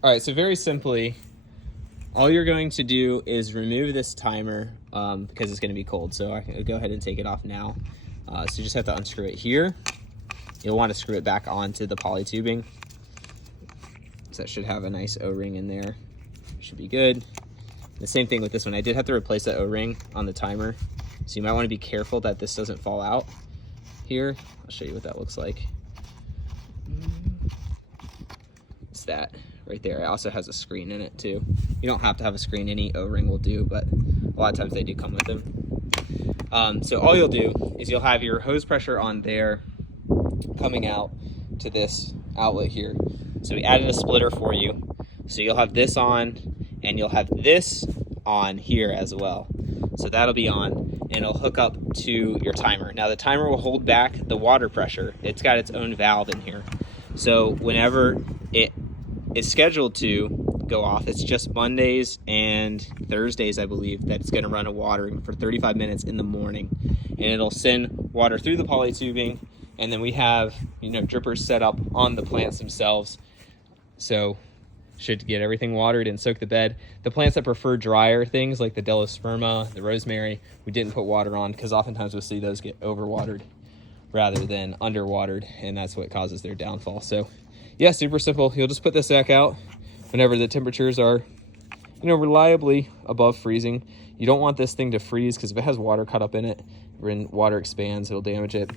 All right, so very simply, all you're going to do is remove this timer because it's going to be cold. So I can go ahead and take it off now. So you just have to unscrew it here. You'll want to screw it back onto the poly tubing. So that should have a nice O-ring in there. Should be good. The same thing with this one. I did have to replace that O-ring on the timer. So you might want to be careful that this doesn't fall out here. I'll show you what that looks like. It's that right there. It also has a screen in it too. You don't have to have a screen, any O-ring will do, but a lot of times they do come with them. So all you'll do is you'll have your hose pressure on there coming out to this outlet here. So we added a splitter for you. So you'll have this on and you'll have this on here as well. So that'll be on and it'll hook up to your timer. Now the timer will hold back the water pressure. It's got its own valve in here. So whenever it is scheduled to go off, it's just Mondays and Thursdays, I believe, that it's gonna run a watering for 35 minutes in the morning. And it'll send water through the poly tubing. And then we have, drippers set up on the plants themselves. So should get everything watered and soak the bed. The plants that prefer drier things like the Delosperma, the rosemary, we didn't put water on because oftentimes we'll see those get overwatered rather than underwatered, and that's what causes their downfall. So yeah, super simple. You'll just put this back out whenever the temperatures are, reliably above freezing. You don't want this thing to freeze because if it has water caught up in it, when water expands, it'll damage it.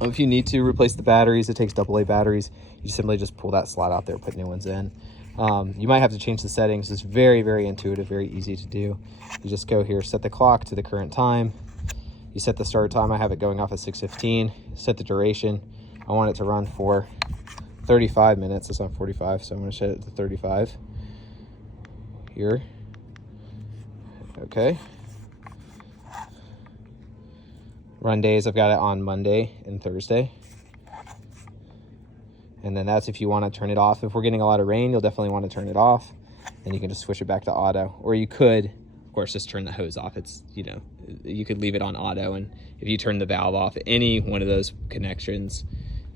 If you need to replace the batteries, it takes AA batteries. You simply just pull that slot out there, put new ones in. You might have to change the settings. It's very, very intuitive, very easy to do. You just go here, set the clock to the current time. You set the start time. I have it going off at 6:15. Set the duration. I want it to run for 35 minutes. It's on 45, so I'm going to set it to 35 here. Okay. Run days, I've got it on Monday and Thursday. And then that's if you want to turn it off. If we're getting a lot of rain, you'll definitely want to turn it off. And you can just switch it back to auto. Or you could, of course, just turn the hose off. It's, you could leave it on auto. And if you turn the valve off, any one of those connections,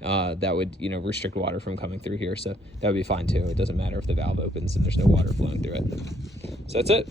that would, restrict water from coming through here. So that would be fine too. It doesn't matter if the valve opens and there's no water flowing through it. So that's it.